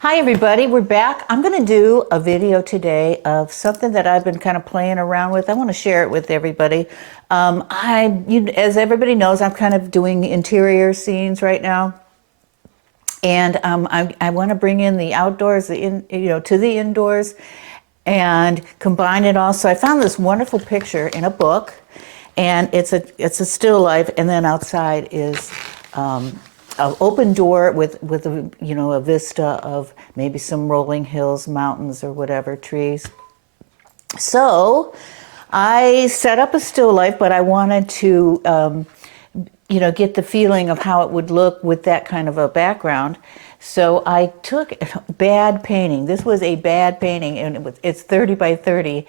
Hi everybody, we're back. I'm going to do a video today of something that I've been kind of playing around with. I want to share it with everybody. As everybody knows, I'm kind of doing interior scenes right now. And I want to bring in the outdoors, to the indoors and combine it all. So I found this wonderful picture in a book, and it's a still life, and then outside is an open door with a vista of maybe some rolling hills, mountains, or whatever, trees. So I set up a still life, but I wanted to get the feeling of how it would look with that kind of a background. So I took bad painting. This was a bad painting, and it's 30 by 30,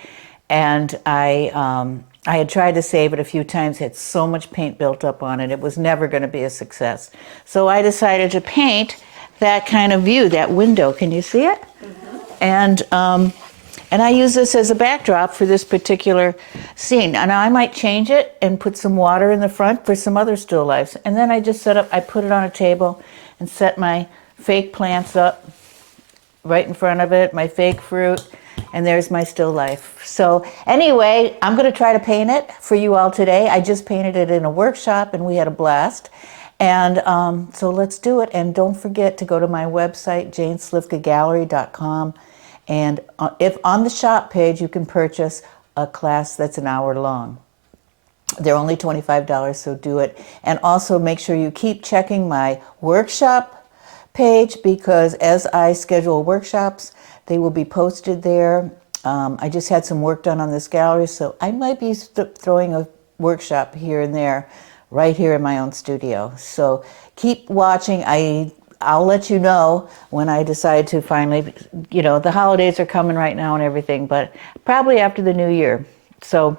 and I had tried to save it a few times, had so much paint built up on it, it was never going to be a success. So I decided to paint that kind of view, that window. Can you see it? Mm-hmm. And I use this as a backdrop for this particular scene. And I might change it and put some water in the front for some other still lifes. And then I just I put it on a table and set my fake plants up right in front of it, my fake fruit, and there's my still life. So anyway, I'm going to try to paint it for you all today. I just painted it in a workshop and we had a blast. And so let's do it. And don't forget to go to my website, janeslivkagallery.com. And if on the shop page, you can purchase a class that's an hour long. They're only $25, so do it. And also make sure you keep checking my workshop page, because as I schedule workshops, they will be posted there. I just had some work done on this gallery, so I might be throwing a workshop here and there right here in my own studio. So keep watching. I'll let you know when I decide to finally, the holidays are coming right now and everything, but probably after the new year. So,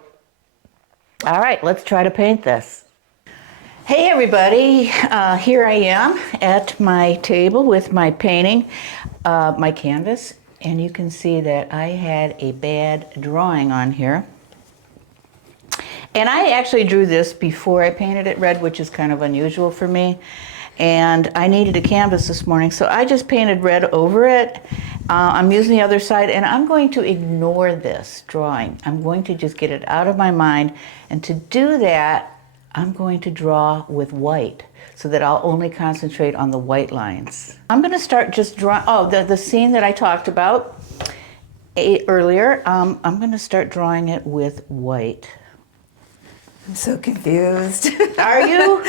all right, let's try to paint this. Hey everybody, here I am at my table with my painting, my canvas, and you can see that I had a bad drawing on here. And I actually drew this before I painted it red, which is kind of unusual for me. And I needed a canvas this morning, so I just painted red over it. I'm using the other side, and I'm going to ignore this drawing. I'm going to just get it out of my mind, and to do that, I'm going to draw with white so that I'll only concentrate on the white lines. I'm going to start just drawing, the scene that I talked about earlier, I'm going to start drawing it with white. I'm so confused. Are you?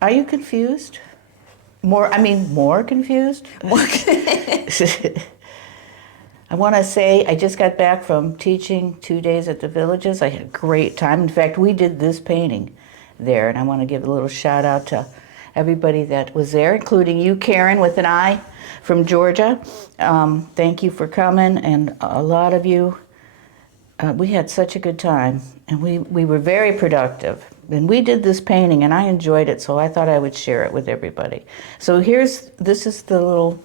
Are you confused? More confused? I want to say I just got back from teaching 2 days at the Villages. I had a great time. In fact, we did this painting there, and I want to give a little shout out to everybody that was there, including you, Karen, with an I, from Georgia. Thank you for coming, and a lot of you. We had such a good time, and we were very productive. And we did this painting, and I enjoyed it, so I thought I would share it with everybody. So this is the little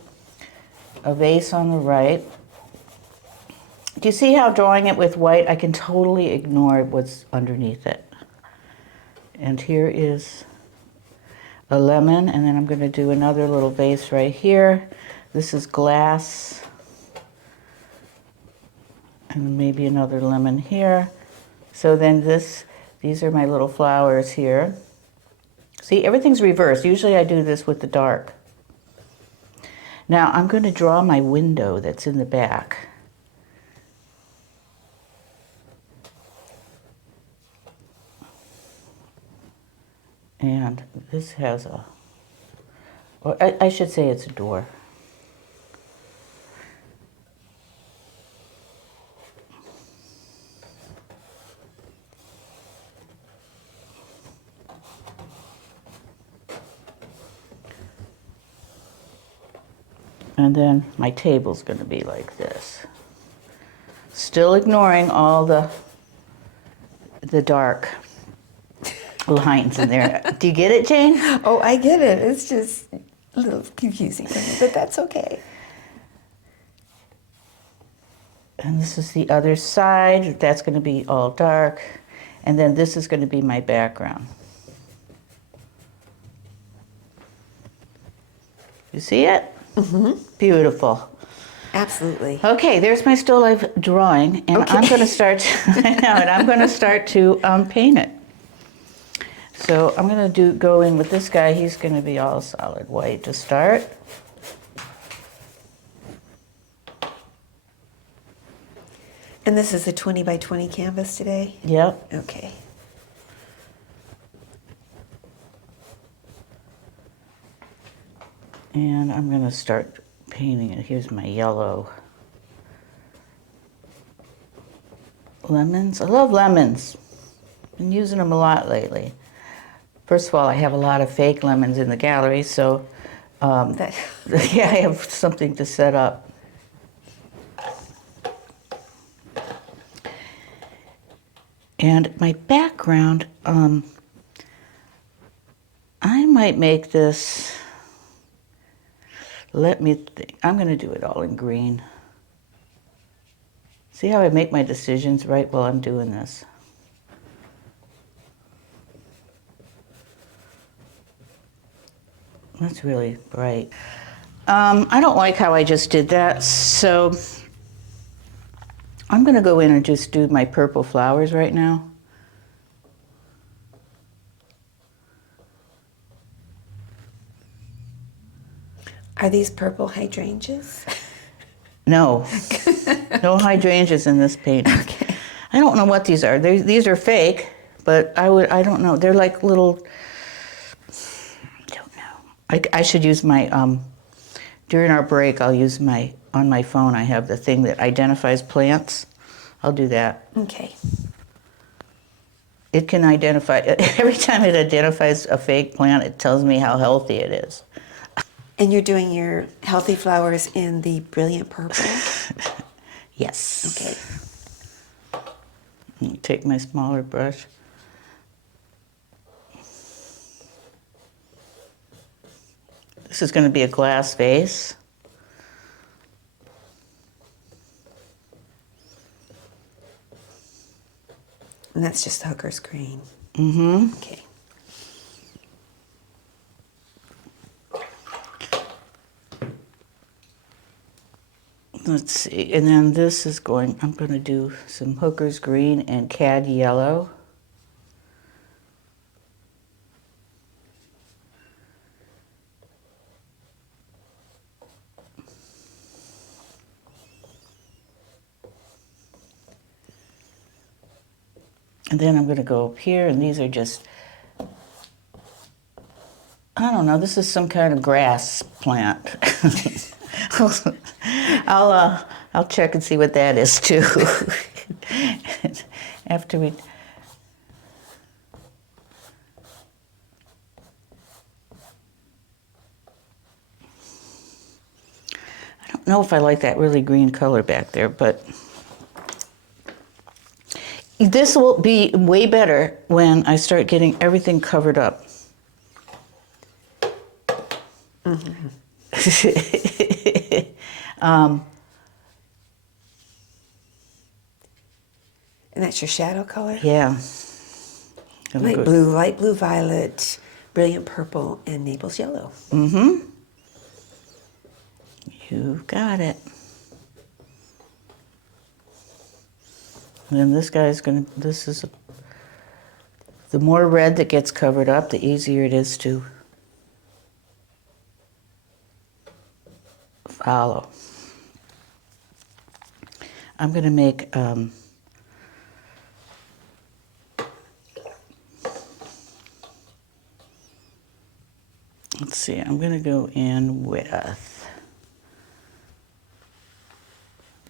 vase on the right. Do you see how drawing it with white, I can totally ignore what's underneath it? And here is a lemon, and then I'm going to do another little vase right here. This is glass. And maybe another lemon here. So then these are my little flowers here. See, everything's reversed. Usually I do this with the dark. Now I'm going to draw my window that's in the back. And this has I should say it's a door. And then my table's going to be like this. Still ignoring all the dark lines in there. Do you get it, Jane? Oh, I get it. It's just a little confusing for me, but that's okay. And this is the other side. That's going to be all dark. And then this is going to be my background. You see it? Beautiful. Absolutely. Okay, there's my still life drawing, and Okay. I'm going to start. I know, and I'm going to start to paint it. So I'm going to go in with this guy. He's going to be all solid white to start. And this is a 20 by 20 canvas today? Yep. Okay. And I'm going to start painting it. Here's my yellow. Lemons. I love lemons. Been using them a lot lately. First of all, I have a lot of fake lemons in the gallery, so That, yeah, I have something to set up. And my background, I might make this, let me think, I'm going to do it all in green. See how I make my decisions right while I'm doing this? That's really bright. I don't like how I just did that, so I'm going to go in and just do my purple flowers right now. are these purple hydrangeas? No, no hydrangeas in this painting. Okay. I don't know what these are. These are fake, but I don't know. They're like little, I don't know. I should use my, during our break, I'll use on my phone, I have the thing that identifies plants. I'll do that. Okay. It can identify, every time it identifies a fake plant, it tells me how healthy it is. And you're doing your healthy flowers in the brilliant purple? Yes. Okay. Take my smaller brush. This is going to be a glass vase. And that's just hooker's green. Mm-hmm. Okay. Let's see, and then this is going, I'm going to do some hooker's green and cad yellow. And then I'm going to go up here, and these are just, I don't know, this is some kind of grass plant. I'll check and see what that is too. After we. I don't know if I like that really green color back there, but this will be way better when I start getting everything covered up. Mm-hmm. And that's your shadow color? Yeah. Light blue, light blue violet, brilliant purple, and Naples yellow. Mm-hmm. You've got it. And then this guy's gonna, the more red that gets covered up, the easier it is to follow. I'm gonna make, let's see, I'm gonna go in with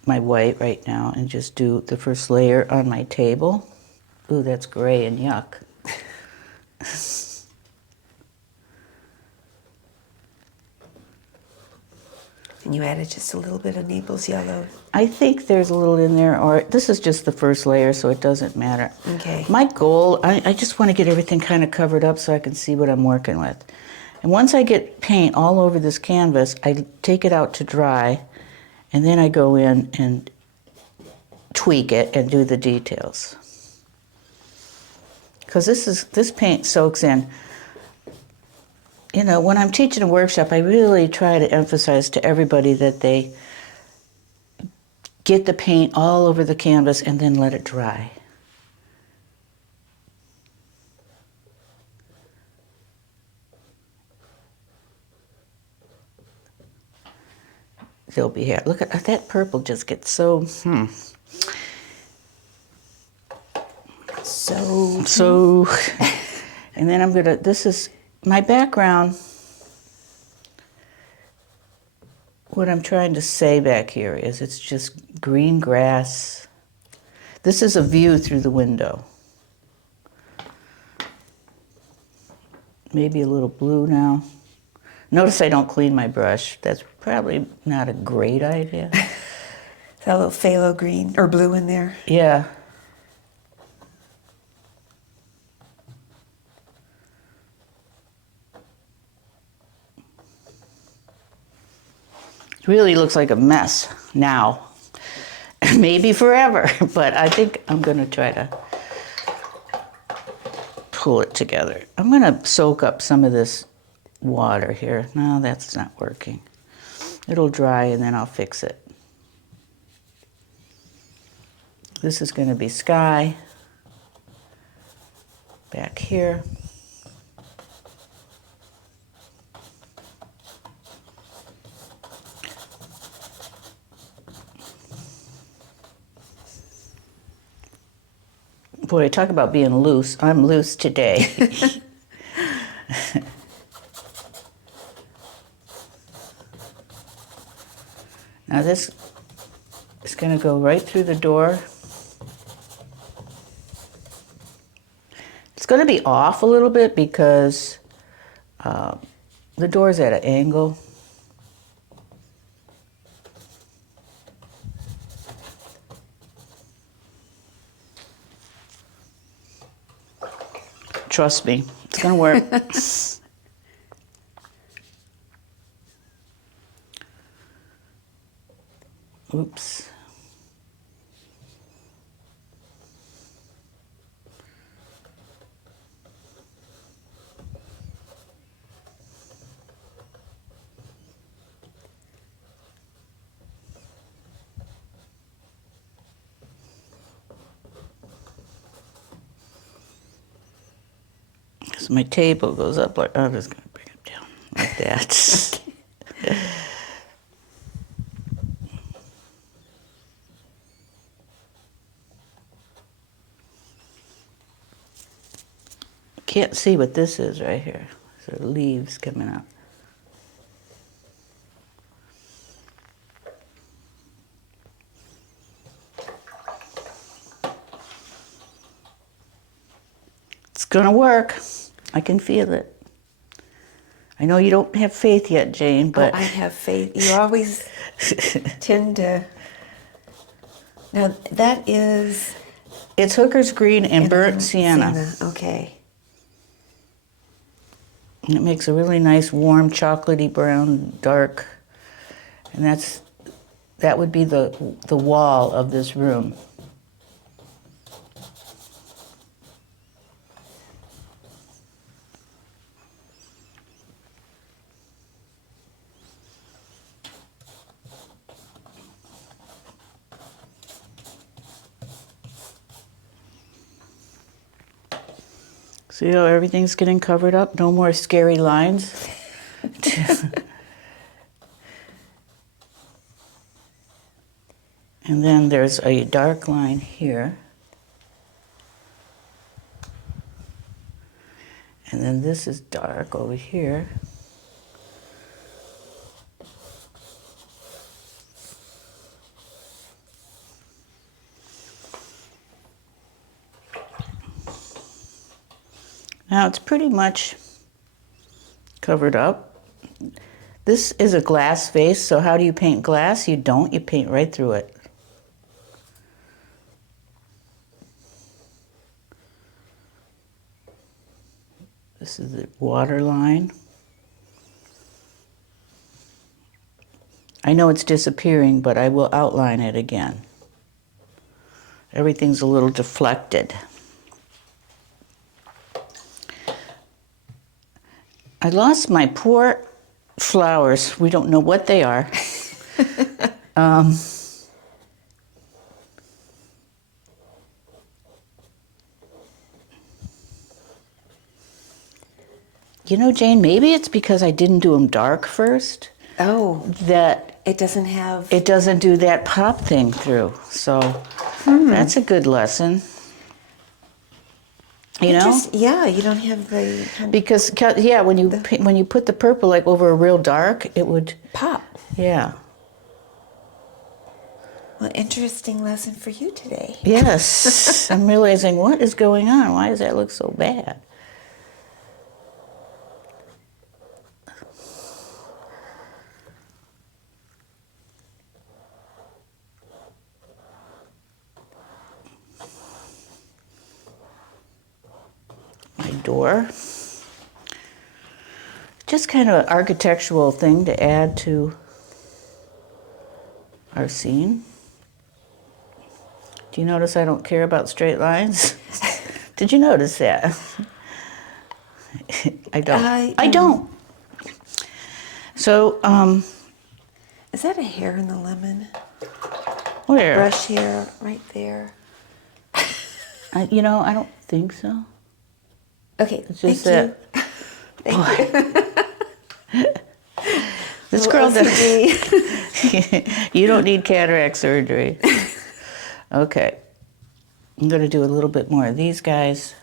my white right now and just do the first layer on my table. Ooh, that's gray and yuck. And you added just a little bit of Naples yellow. I think there's a little in there, or this is just the first layer, so it doesn't matter. Okay. My goal, I just want to get everything kind of covered up so I can see what I'm working with. And once I get paint all over this canvas, I take it out to dry, and then I go in and tweak it and do the details. Because this paint soaks in you know, when I'm teaching a workshop, I really try to emphasize to everybody that they get the paint all over the canvas and then let it dry. They'll be here. Look at that purple just gets so, So, and then I'm gonna, this is my background. What I'm trying to say back here is it's just green grass. This is a view through the window. Maybe a little blue now. Notice I don't clean my brush. That's probably not a great idea. Is that a little phthalo green or blue in there? Yeah. It really looks like a mess now. Maybe forever, but I think I'm going to try to pull it together. I'm going to soak up some of this water here. No, that's not working. It'll dry and then I'll fix it. This is going to be sky back here. Boy, talk about being loose. I'm loose today. Now this is going to go right through the door. It's going to be off a little bit because the door's at an angle. Trust me, it's going to work. Oops. So my table goes up like, I'm just going to bring it down like that. Can't see what this is right here. So leaves coming up. It's gonna work. I can feel it. I know you don't have faith yet, Jane, but I have faith. You always tend to. Now that is. It's Hooker's Green and burnt sienna. Okay. And it makes a really nice, warm, chocolatey brown, dark, and that would be the wall of this room. See how everything's getting covered up? No more scary lines. And then there's a dark line here. And then this is dark over here. Now it's pretty much covered up. This is a glass vase, so how do you paint glass? You don't, you paint right through it. This is the water line. I know it's disappearing, but I will outline it again. Everything's a little deflected. I lost my poor flowers. We don't know what they are. You know, Jane, maybe it's because I didn't do them dark first. Oh, That it doesn't have. it doesn't do that pop thing through. So that's a good lesson. You know? Yeah, you don't have the Because yeah, when you put the purple like over a real dark, it would pop. yeah. Well, interesting lesson for you today. Yes. I'm realizing what is going on? Why does that look so bad? My door. Just kind of an architectural thing to add to our scene. Do you notice I don't care about straight lines? Did you notice that? I don't. I don't. So, Is that a hair in the lemon? where? Brush hair right there. You know, I don't think so. Okay, It's just thank that. you. Thank you. This girl does. You don't need cataract surgery. Okay. I'm going to do a little bit more of these guys.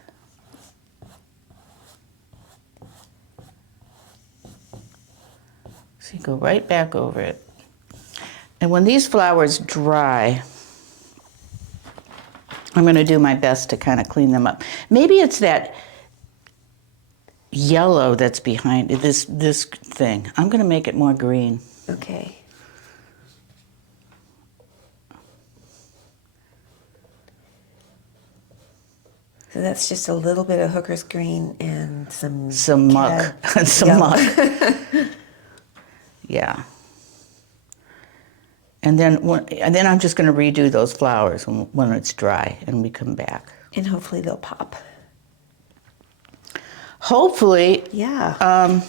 So you go right back over it. And when these flowers dry, I'm going to do my best to kind of clean them up. Maybe it's that yellow that's behind it, this thing. I'm going to make it more green. Okay. So that's just a little bit of hooker's green and Some muck. Some muck. Yeah. And then I'm just going to redo those flowers when it's dry and we come back. And hopefully they'll pop. Hopefully, Yeah.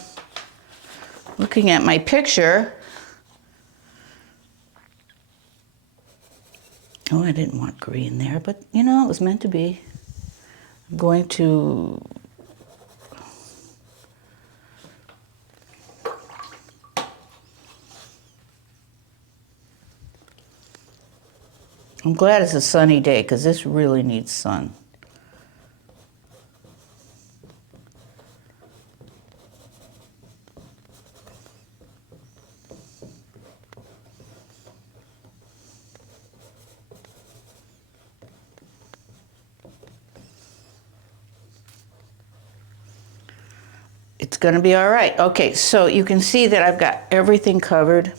looking at my picture, oh, I didn't want green there, but you know, it was meant to be. I'm going to I'm glad it's a sunny day because this really needs sun. It's going to be all right. Okay, so you can see that I've got everything covered.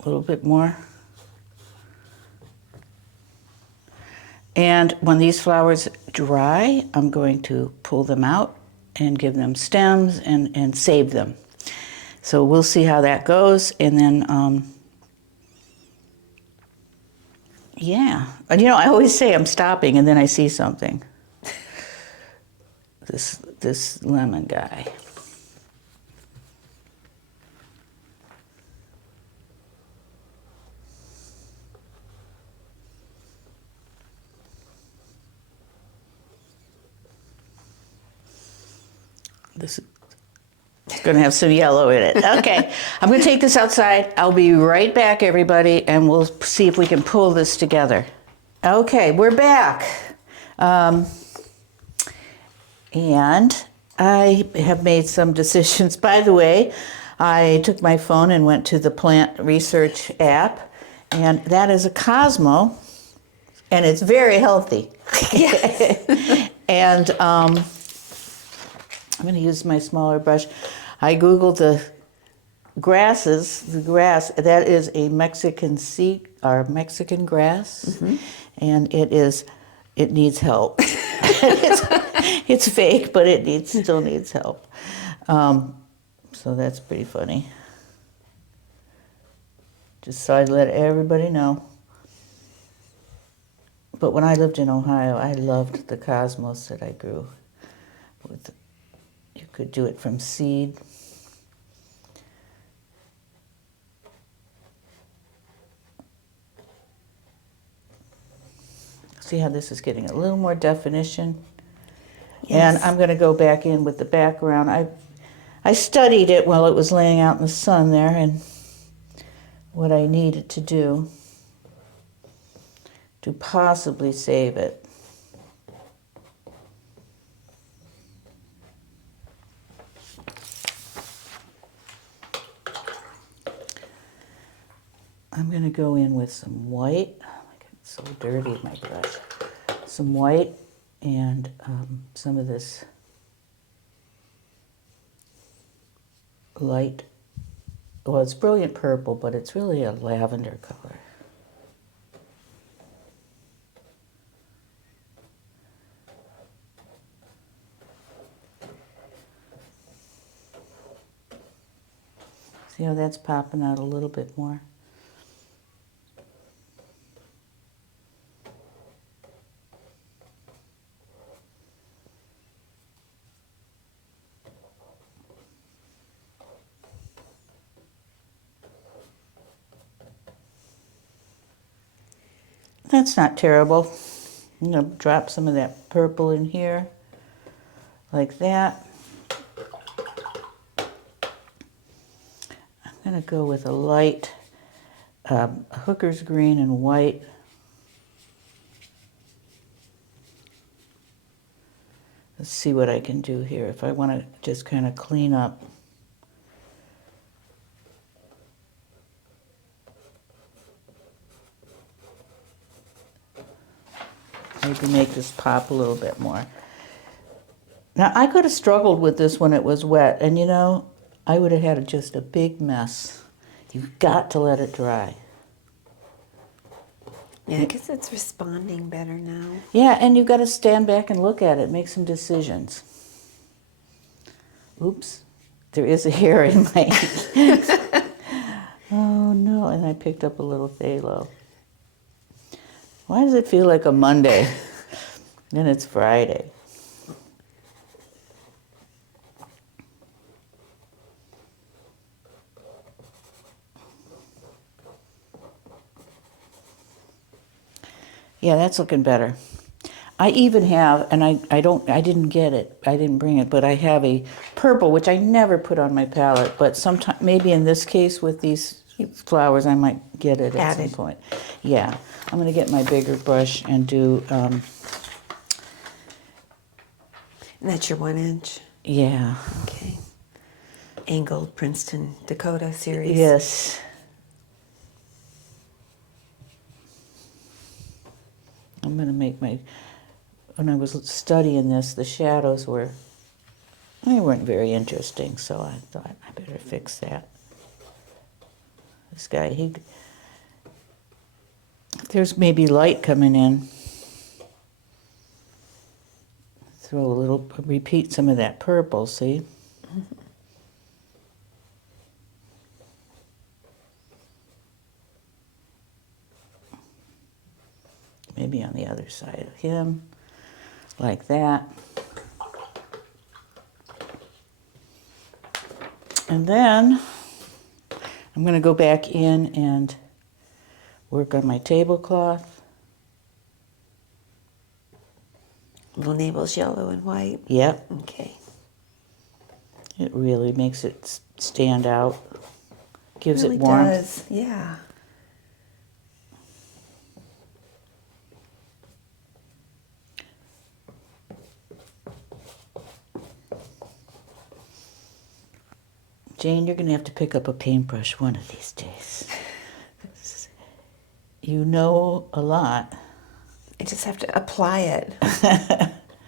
A little bit more. And when these flowers dry, I'm going to pull them out and give them stems and save them. So we'll see how that goes. And then, yeah. And you know, I always say I'm stopping and then I see something. This lemon guy. This is going to have some yellow in it. Okay, I'm going to take this outside. I'll be right back, everybody, and we'll see if we can pull this together. Okay, we're back. And I have made some decisions. By the way, I took my phone and went to the plant research app, and that is a Cosmo, and it's very healthy. Yes. And I'm going to use my smaller brush. I Googled the grass, that is a Mexican Mexican grass, and it needs help. It's fake, but it still needs help. So that's pretty funny. Just so I let everybody know. But when I lived in Ohio, I loved the cosmos that I grew. You could do it from seed. See how this is getting a little more definition? Yes. And I'm going to go back in with the background. I studied it while it was laying out in the sun there and what I needed to do to possibly save it. I'm going to go in with some white. Oh my God, it's so dirty, my brush. Some white and some of this light. Well, it's brilliant purple, but it's really a lavender color. See how that's popping out a little bit more? That's not terrible. I'm going to drop some of that purple in here, like that. I'm going to go with a light hooker's green and white. Let's see what I can do here if I want to just kind of clean up. Maybe make this pop a little bit more. Now, I could have struggled with this when it was wet, and you know, I would have had just a big mess. You've got to let it dry. Yeah, I guess it's responding better now. Yeah, and you've got to stand back and look at it, make some decisions. Oops, there is a hair in my... Oh no, and I picked up a little phthalo. Why does it feel like a Monday? Then it's Friday. Yeah, that's looking better. I even have, and I didn't get it, I didn't bring it, but I have a purple, which I never put on my palette, but sometime, maybe in this case with these flowers, I might get it at some point. Yeah, I'm gonna get my bigger brush and do, And that's your 1 inch? yeah. Okay. Angled Princeton Dakota series. Yes. I'm gonna make my, when I was studying this, the shadows they weren't very interesting, so I thought I better fix that. This guy, there's maybe light coming in. Throw a little, repeat some of that purple, see? Maybe on the other side of him, like that. And then I'm going to go back in and work on my tablecloth. Little Nable's yellow and white? Yep. Okay. It really makes it stand out. Gives It really it warmth. does, yeah. Jane, you're going to have to pick up a paintbrush one of these days. You know a lot. I just have to apply it.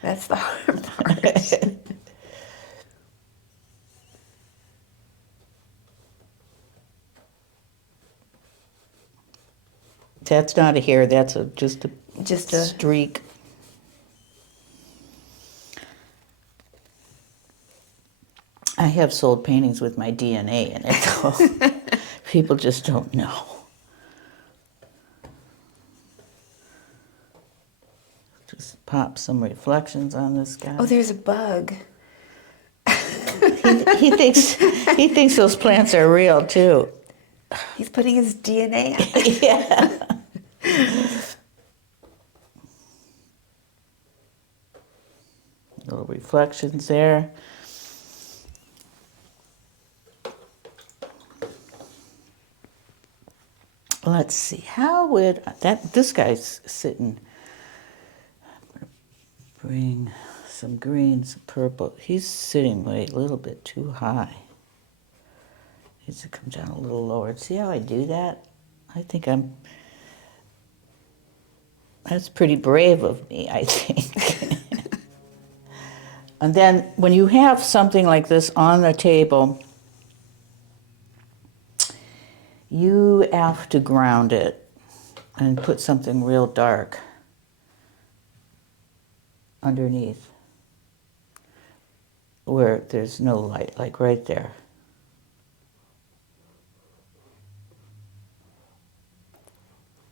That's the hard part. That's not a hair, that's just a streak. I have sold paintings with my DNA in it, though. People just don't know. pop some reflections on this guy. Oh, there's a bug. He thinks those plants are real too. He's putting his DNA out there. Yeah. Little reflections there. Let's see. How would this guy's sitting? I'm gonna bring some green, some purple. He's sitting a little bit too high. Needs to come down a little lower. See how I do that? I think that's pretty brave of me, I think. And then when you have something like this on the table, you have to ground it and put something real dark underneath where there's no light, like right there.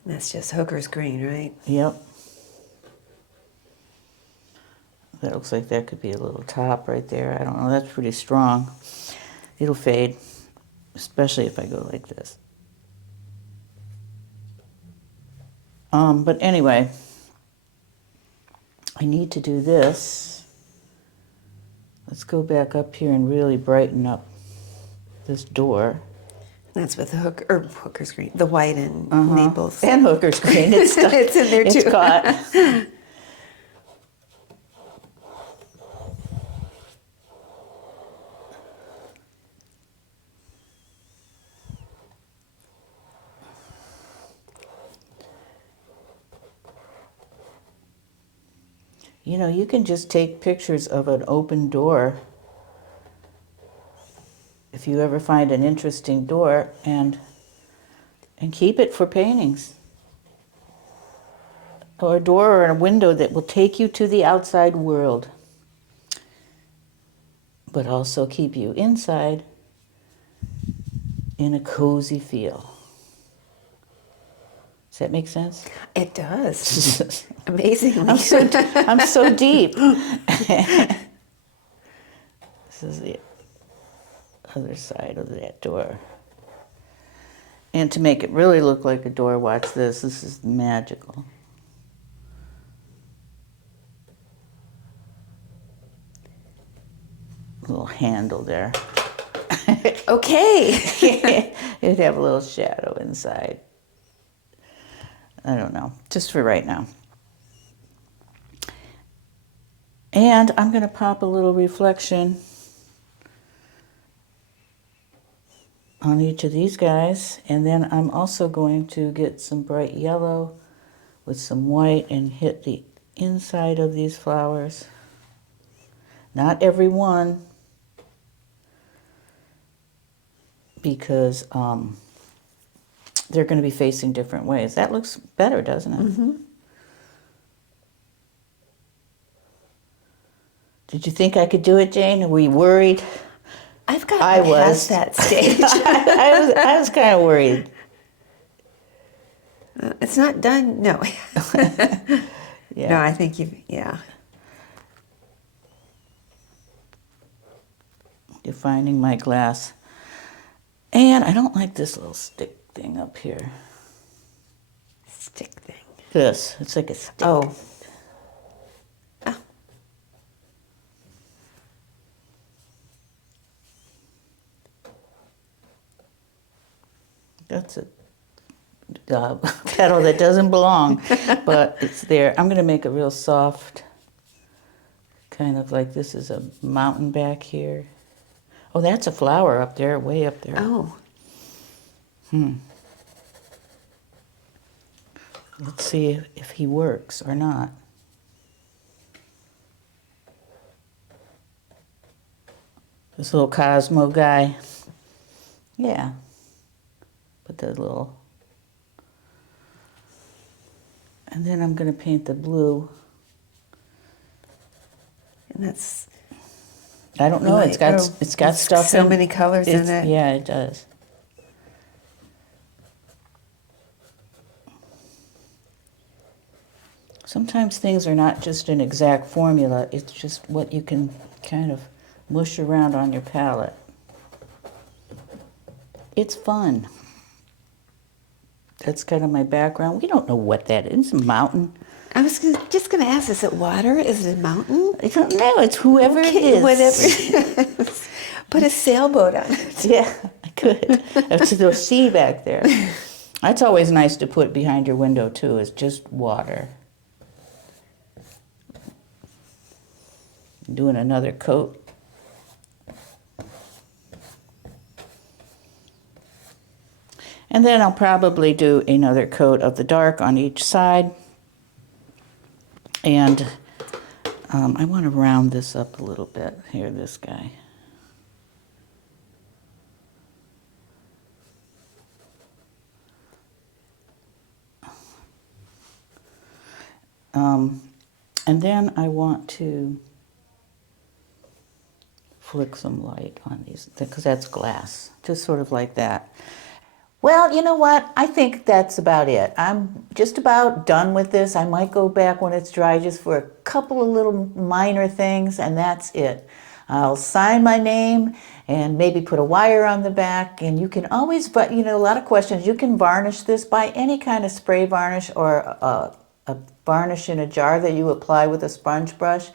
That's just Hooker's green, right? Yep. That looks like that could be a little top right there. I don't know, that's pretty strong. It'll fade, especially if I go like this. But anyway, I need to do this. Let's go back up here and really brighten up this door. That's with the Hooker's green, the white and Naples. And Hooker's green. It's stuck. It's in there too. It's caught. You know, you can just take pictures of an open door if you ever find an interesting door and keep it for paintings. Or a door or a window that will take you to the outside world, but also keep you inside in a cozy feel. Does that make sense? It does. Amazingly. I'm so deep. This is the other side of that door. And to make it really look like a door, watch this. This is magical. Little handle there. Okay. It'd have a little shadow inside. I don't know, just for right now. And I'm going to pop a little reflection on each of these guys. And then I'm also going to get some bright yellow with some white and hit the inside of these flowers. Not every one, because they're going to be facing different ways. That looks better, doesn't it? Mm-hmm. Did you think I could do it, Jane? Were you worried? I've got past that stage. I was kind of worried. It's not done. No. Yeah. No, I think yeah. Defining my glass. And I don't like this little stick thing up here. Stick thing. This. It's like a stick. Oh. That's a petal that doesn't belong, but it's there. I'm going to make a real soft, kind of like this is a mountain back here. Oh, that's a flower up there, way up there. Oh. Let's see if he works or not. This little Cosmo guy. Yeah. Put the little... And then I'm going to paint the blue. And that's... I don't know. It's got stuff. So many colors in it. Yeah, it does. Sometimes things are not just an exact formula, it's just what you can kind of mush around on your palette. It's fun. That's kind of my background. We don't know what that is. It's a mountain. I was just going to ask, is it water? Is it a mountain? I don't know. It's whoever it is. Whatever. Put a sailboat on it. Yeah, I could. There's a sea back there. That's always nice to put behind your window, too, is just water. Doing another coat. And then I'll probably do another coat of the dark on each side. And I want to round this up a little bit. Here, this guy. And then I want to flick some light on these, because that's glass, just sort of like that. Well, you know what? I think that's about it. I'm just about done with this. I might go back when it's dry just for a couple of little minor things, and that's it. I'll sign my name and maybe put a wire on the back, and you can always, but you know, a lot of questions, you can varnish this by any kind of spray varnish or a varnish in a jar that you apply with a sponge brush.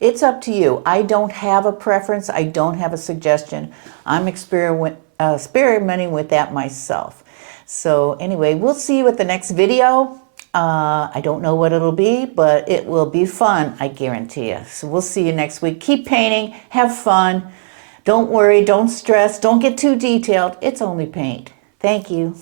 It's up to you. I don't have a preference. I don't have a suggestion. I'm experimenting with that myself. So anyway, we'll see you at the next video. I don't know what it'll be, but it will be fun, I guarantee you. So we'll see you next week. Keep painting, have fun. Don't worry, don't stress, don't get too detailed. It's only paint. Thank you.